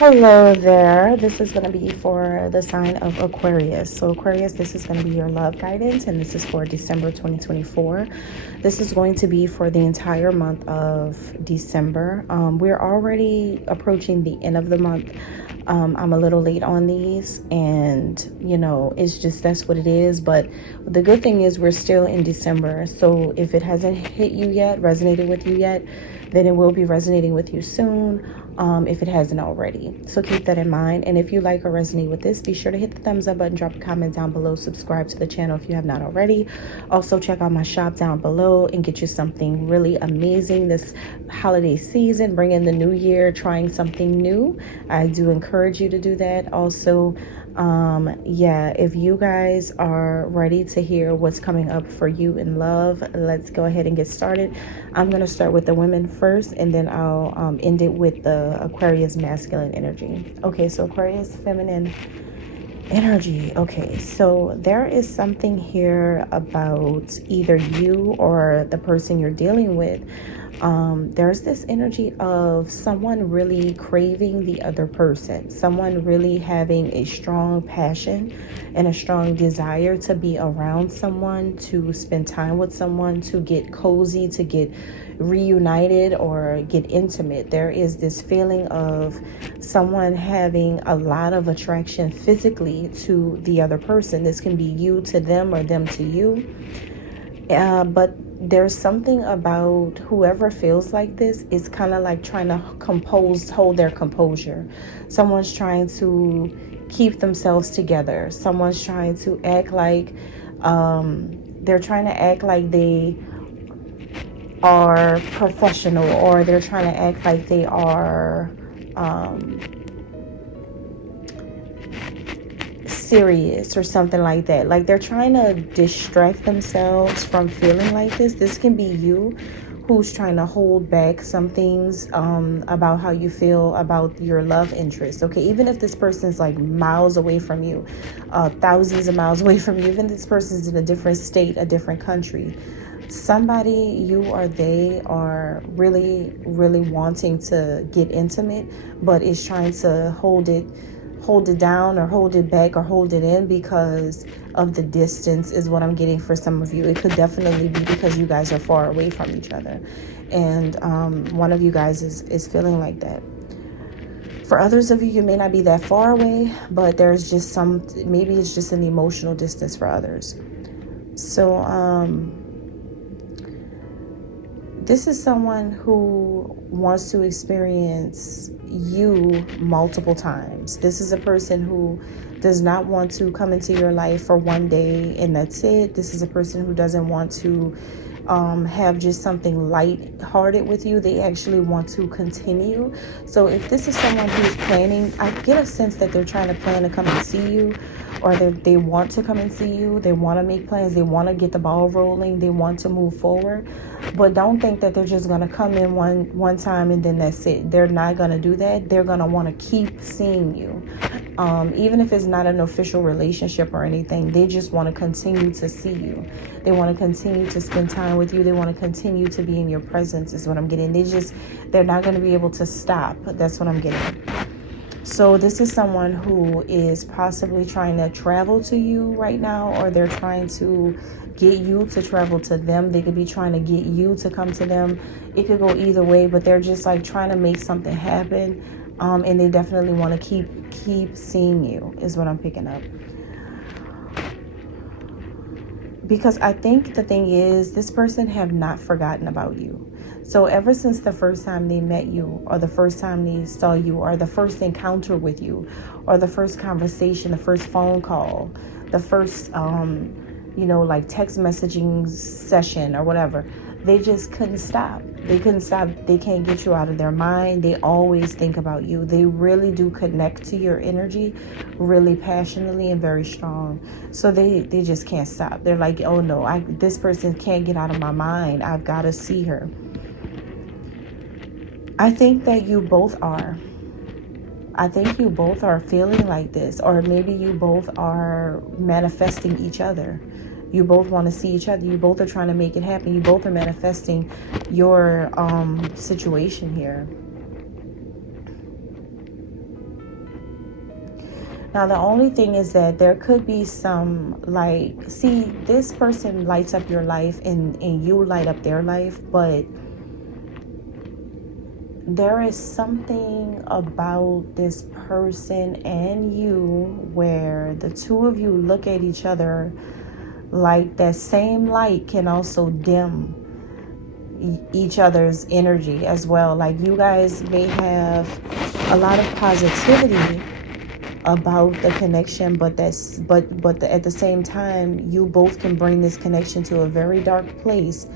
Hello there. This is going to be for the sign of Aquarius. So, Aquarius, this is going to be your love guidance, and this is for December 2024. This is going to be for the entire month of December. We're already approaching the end of the month. I'm a little late on these, and it's just that's what it is. But the good thing is we're still in December. So, if it hasn't hit you yet, resonated with you yet, then it will be resonating with you soon. If it hasn't already. So keep that in mind. And if you like or resonate with this, be sure to hit the thumbs up button, drop a comment down below, subscribe to the channel if you have not already. Also check out my shop down below and get you something really amazing this holiday season. Bring in the new year, trying something new. I do encourage you to do that. Also, if you guys are ready to hear what's coming up for you in love, let's go ahead and get started. I'm going to start with the women first, and then I'll end it with the Aquarius masculine energy. Okay, so Aquarius feminine energy. Okay, so there is something here about either you or the person you're dealing with. There's this energy of someone really craving the other person, someone really having a strong passion and a strong desire to be around someone, to spend time with someone, to get cozy, to get reunited or get intimate. There is this feeling of someone having a lot of attraction physically to the other person. This can be you to them or them to you. But there's something about whoever feels like this is kind of like trying to hold their composure. Someone's trying to keep themselves together. Someone's trying to act like they're trying to act like they are professional, or they're trying to act like they are serious or something like that. Like they're trying to distract themselves from feeling like this. This can be you who's trying to hold back some things about how you feel about your love interest. Okay, even if this person's like miles away from you, thousands of miles away from you, even if this person's in a different state, a different country, somebody, you or they, are really wanting to get intimate, but is trying to hold it down or hold it back or hold it in because of the distance, is what I'm getting for some of you. It could definitely be because you guys are far away from each other, and one of you guys is feeling like that. For others of you, you may not be that far away, but there's just maybe it's just an emotional distance for others. So this is someone who wants to experience you multiple times. This is a person who does not want to come into your life for one day and that's it. This is a person who doesn't want to have just something light-hearted with you. They actually want to continue. So if this is someone who's planning, I get a sense that they're trying to plan to come and see you, or they want to come and see you. They want to make plans. They want to get the ball rolling. They want to move forward. But don't think that they're just going to come in one time and then that's it. They're not going to do that. They're going to want to keep seeing you. Even if it's not an official relationship or anything, they just want to continue to see you. They want to continue to spend time with you. They want to continue to be in your presence, is what I'm getting. They're not going to be able to stop. That's what I'm getting. So this is someone who is possibly trying to travel to you right now, or they're trying to get you to travel to them. They could be trying to get you to come to them. It could go either way, but they're just like trying to make something happen. And they definitely want to keep seeing you, is what I'm picking up. Because I think the thing is, this person have not forgotten about you. So ever since the first time they met you, or the first time they saw you, or the first encounter with you, or the first conversation, the first phone call, the first, like text messaging session or whatever, they just couldn't stop. They couldn't stop. They can't get you out of their mind. They always think about you. They really do connect to your energy really passionately and very strong. So they just can't stop. They're like, oh no, this person can't get out of my mind. I've got to see her. I think that you both are. I think you both are feeling like this, or maybe you both are manifesting each other. You both want to see each other. You both are trying to make it happen. You both are manifesting your situation here. Now, the only thing is that there could be some, like, see, this person lights up your life and you light up their life, but there is something about this person and you where the two of you look at each other like that same light can also dim each other's energy as well. Like, you guys may have a lot of positivity about the connection, but at the same time, you both can bring this connection to a very dark place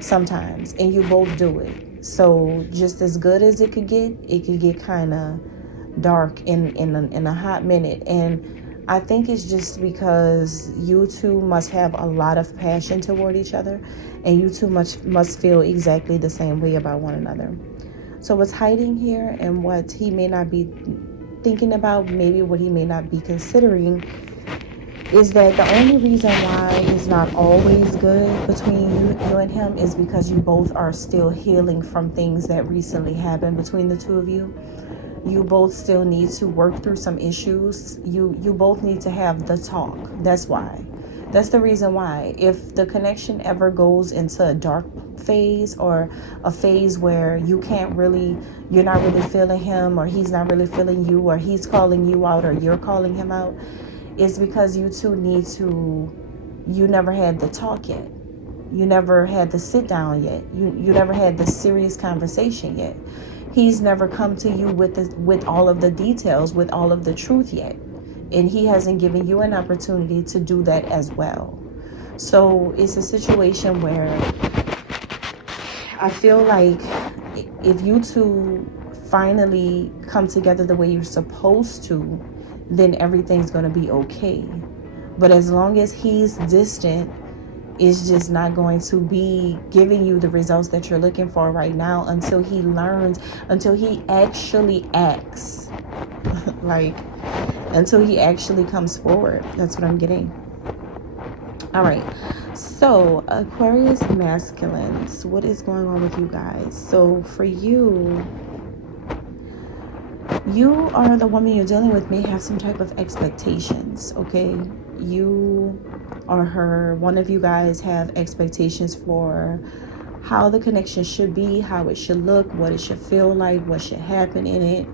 sometimes, and you both do it. So just as good as it could get kind of dark in a hot minute. And I think it's just because you two must have a lot of passion toward each other, and you two must feel exactly the same way about one another. So what's hiding here, and what he may not be thinking about, maybe what he may not be considering, is that the only reason why it's not always good between you and him is because you both are still healing from things that recently happened between the two of you. You both still need to work through some issues. You both need to have the talk. That's why. That's the reason why. If the connection ever goes into a dark phase, or a phase where you're not really feeling him, or he's not really feeling you, or he's calling you out or you're calling him out, it's because you two you never had the talk yet. You never had the sit down yet. You never had the serious conversation yet. He's never come to you with all of the details, with all of the truth yet. And he hasn't given you an opportunity to do that as well. So it's a situation where I feel like if you two finally come together the way you're supposed to, then everything's going to be okay. But as long as he's distant, it's just not going to be giving you the results that you're looking for right now, until he learns, until he actually acts. Like, until he actually comes forward. That's what I'm getting. All right. So, Aquarius masculines, what is going on with you guys? So, for you are the woman you're dealing with may have some type of expectations, okay? You or her, one of you guys have expectations for how the connection should be, how it should look, what it should feel like, what should happen in it,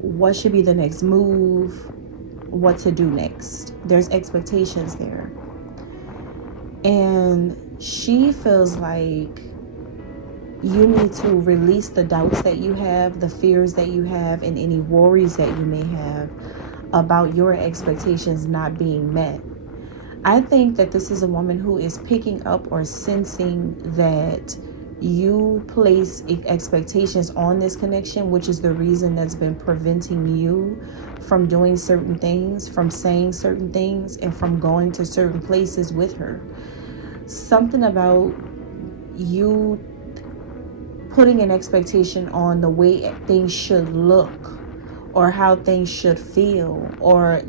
what should be the next move, what to do next. There's expectations there. And she feels like you need to release the doubts that you have, the fears that you have, and any worries that you may have about your expectations not being met. I think that this is a woman who is picking up or sensing that you place expectations on this connection, which is the reason that's been preventing you from doing certain things, from saying certain things, and from going to certain places with her. Something about you putting an expectation on the way things should look, or how things should feel, or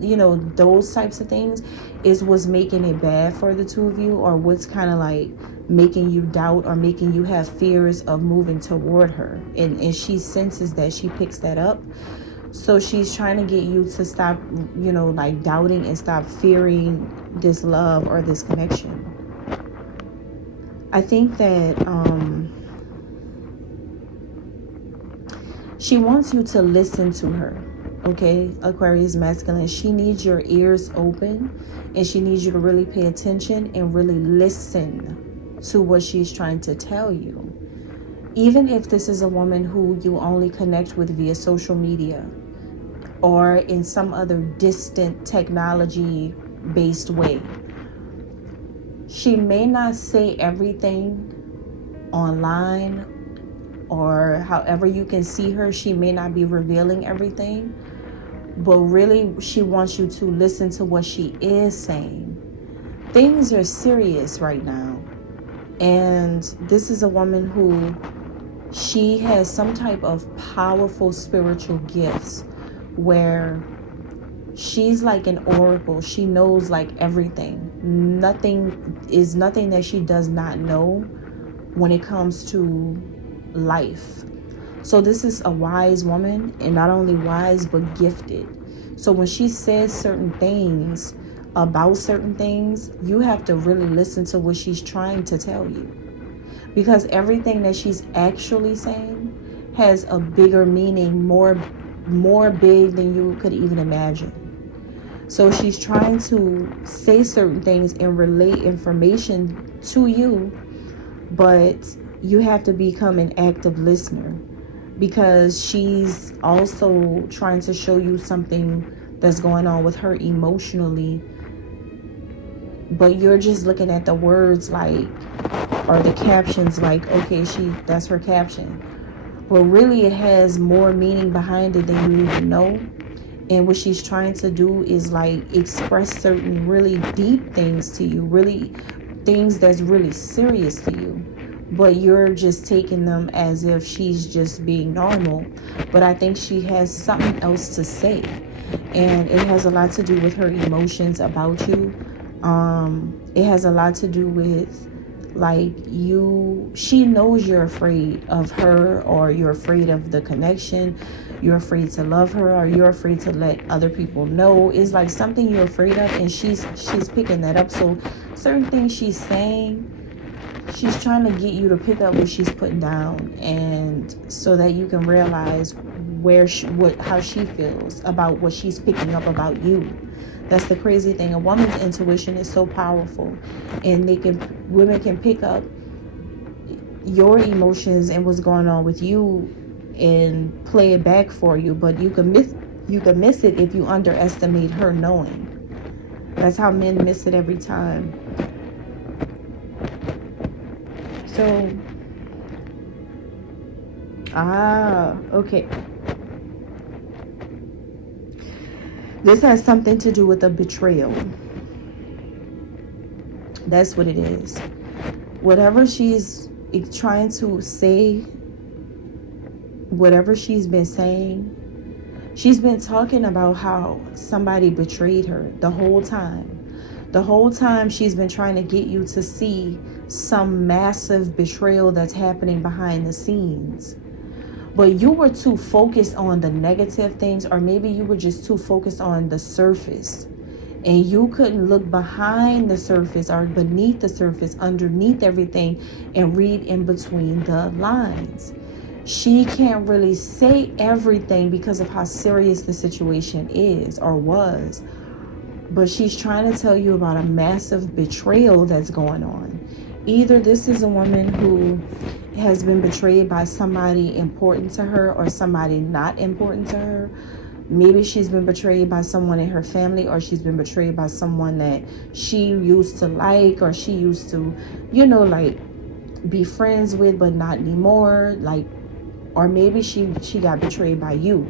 those types of things is what's making it bad for the two of you, or what's kind of like making you doubt or making you have fears of moving toward her. And she senses that, she picks that up. So she's trying to get you to stop like doubting and stop fearing this love or this connection. I think that she wants you to listen to her, okay, Aquarius masculine. She needs your ears open, and she needs you to really pay attention and really listen to what she's trying to tell you. Even if this is a woman who you only connect with via social media or in some other distant technology-based way. She may not say everything online, or however you can see her, she may not be revealing everything, but really she wants you to listen to what she is saying. Things are serious right now, and this is a woman who, she has some type of powerful spiritual gifts where she's like an oracle. She knows like everything. Nothing that she does not know when it comes to life. So this is a wise woman, and not only wise but gifted. So when she says certain things about certain things, you have to really listen to what she's trying to tell you. Because everything that she's actually saying has a bigger meaning, more big than you could even imagine. So she's trying to say certain things and relate information to you, but you have to become an active listener, because she's also trying to show you something that's going on with her emotionally, but you're just looking at the words like, or the captions like, okay, that's her caption. But really it has more meaning behind it than you even know. And what she's trying to do is like express certain really deep things to you, really things that's really serious to you. But you're just taking them as if she's just being normal. But I think she has something else to say. And it has a lot to do with her emotions about you. It has a lot to do with like she knows you're afraid of her, or you're afraid of the connection, you're afraid to love her, or you're afraid to let other people know. It's like something you're afraid of, and she's picking that up. So certain things she's saying, she's trying to get you to pick up what she's putting down, and so that you can realize how she feels about what she's picking up about you. That's the crazy thing. A woman's intuition is so powerful, and women can pick up your emotions and what's going on with you and play it back for you. But you can miss it if you underestimate her knowing. That's how men miss it every time. So, okay. This has something to do with a betrayal. That's what it is. Whatever she's trying to say, whatever she's been saying, she's been talking about how somebody betrayed her the whole time. The whole time she's been trying to get you to see some massive betrayal that's happening behind the scenes. But you were too focused on the negative things, or maybe you were just too focused on the surface, and you couldn't look behind the surface or beneath the surface, underneath everything, and read in between the lines. She can't really say everything because of how serious the situation is or was, but she's trying to tell you about a massive betrayal that's going on. Either this is a woman who has been betrayed by somebody important to her or somebody not important to her. Maybe she's been betrayed by someone in her family, or she's been betrayed by someone that she used to like, or she used to, like be friends with, but not anymore. Like, or maybe she got betrayed by you.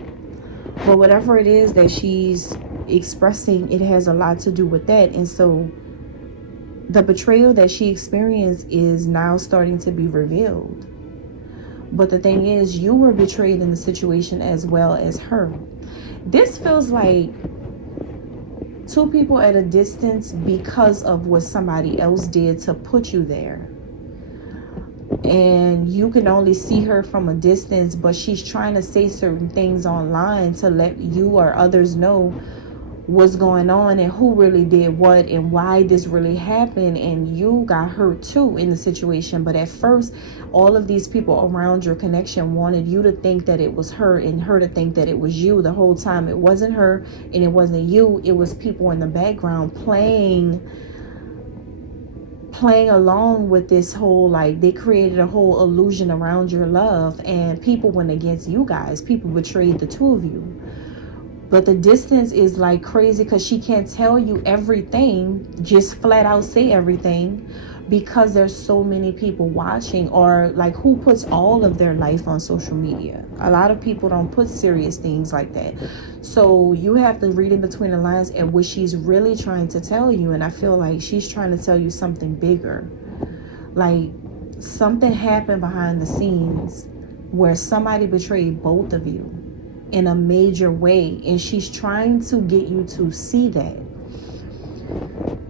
But whatever it is that she's expressing, it has a lot to do with that. And so the betrayal that she experienced is now starting to be revealed. But the thing is, you were betrayed in the situation as well as her. This feels like two people at a distance because of what somebody else did to put you there. And you can only see her from a distance, but she's trying to say certain things online to let you or others know what's going on and who really did what and why this really happened. And you got hurt too in the situation. But at first, all of these people around your connection wanted you to think that it was her, and her to think that it was you. The whole time it wasn't her and it wasn't you. It was people in the background playing along with this whole, like, they created a whole illusion around your love, and people went against you guys. People betrayed the two of you. But the distance is like crazy, because she can't tell you everything, just flat out say everything, because there's so many people watching. Or like, who puts all of their life on social media? A lot of people don't put serious things like that. So you have to read in between the lines and what she's really trying to tell you. And I feel like she's trying to tell you something bigger. Like, something happened behind the scenes where somebody betrayed both of you in a major way, and she's trying to get you to see that.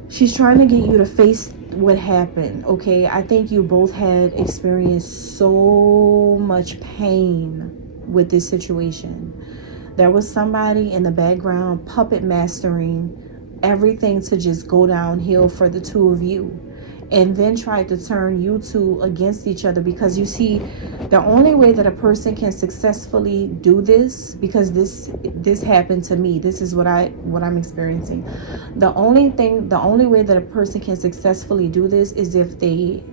She's trying to get you to face what happened. Okay, I think you both had experienced so much pain with this situation. There was somebody in the background puppet mastering everything to just go downhill for the two of you, and then tried to turn you two against each other. Because you see, the only way that a person can successfully do this, because this happened to me, this is what I'm experiencing. The only way that a person can successfully do this is if they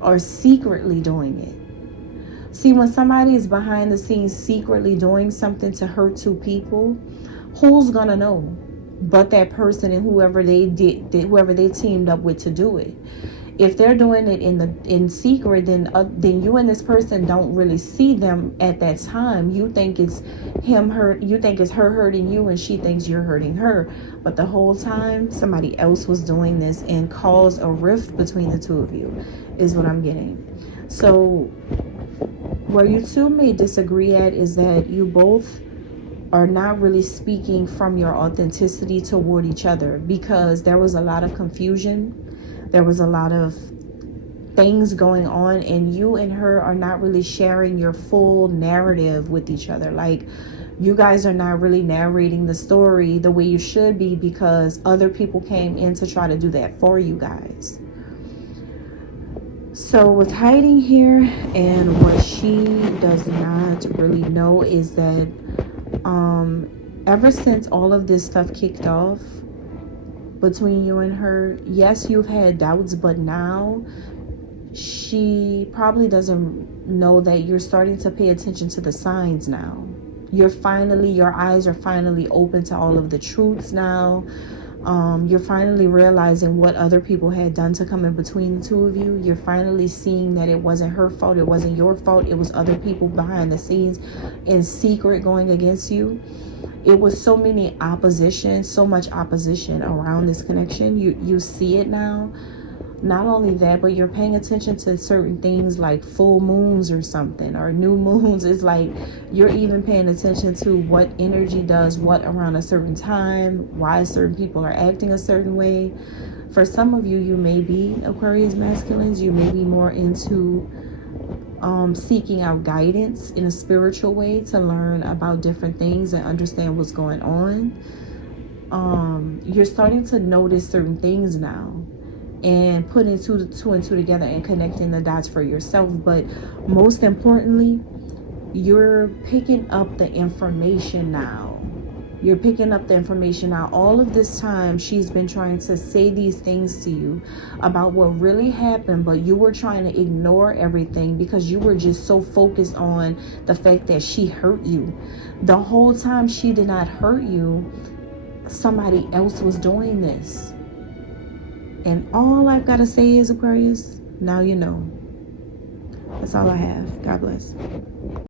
are secretly doing it. See, when somebody is behind the scenes secretly doing something to hurt two people, who's gonna know but that person and whoever they teamed up with to do it? If they're doing it in secret, then you and this person don't really see them at that time. You think it's you think it's her hurting you, and she thinks you're hurting her. But the whole time, somebody else was doing this and caused a rift between the two of you, is what I'm getting. So where you two may disagree at is that you both are not really speaking from your authenticity toward each other, because there was a lot of confusion. There was a lot of things going on, and you and her are not really sharing your full narrative with each other. Like, you guys are not really narrating the story the way you should be, because other people came in to try to do that for you guys. So what's hiding here, and what she does not really know, is that ever since all of this stuff kicked off between you and her, yes, you've had doubts, but now she probably doesn't know that you're starting to pay attention to the signs now. Your eyes are finally open to all of the truths now. You're finally realizing what other people had done to come in between the two of you. You're finally seeing that it wasn't her fault, it wasn't your fault, it was other people behind the scenes in secret going against you. It was so much opposition around this connection. You see it now. Not only that, but you're paying attention to certain things like full moons or something, or new moons. It's like you're even paying attention to what energy does what around a certain time, why certain people are acting a certain way. For some of you, you may be Aquarius masculines. You may be more into seeking out guidance in a spiritual way to learn about different things and understand what's going on. You're starting to notice certain things now, and putting two and two together and connecting the dots for yourself. But most importantly, you're picking up the information now. All of this time, she's been trying to say these things to you about what really happened, but you were trying to ignore everything because you were just so focused on the fact that she hurt you. The whole time she did not hurt you. Somebody else was doing this. And all I've got to say is, Aquarius, now you know. That's all I have. God bless.